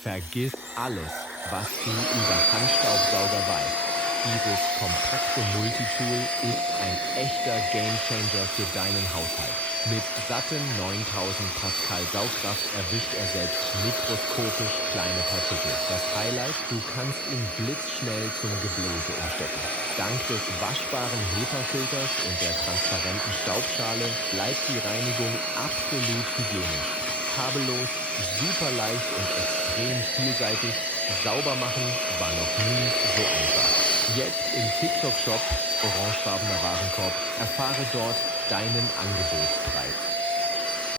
Vergiss alles, was du über Handstaubsauger weißt. Dieses kompakte Multitool ist ein echter Gamechanger für deinen Haushalt. Mit satten 9000 Pascal Saugkraft erwischt er selbst mikroskopisch kleine Partikel. Das Highlight, du kannst ihn blitzschnell zum Gebläse umstecken. Dank des waschbaren HEPA-Filters und der transparenten Staubschale bleibt die Reinigung absolut hygienisch. Kabellos, super leicht und extrem vielseitig. Sauber machen war noch nie so einfach. Jetzt im TikTok-Shop, orangefarbener Warenkorb, erfahre dort deinen Angebotspreis.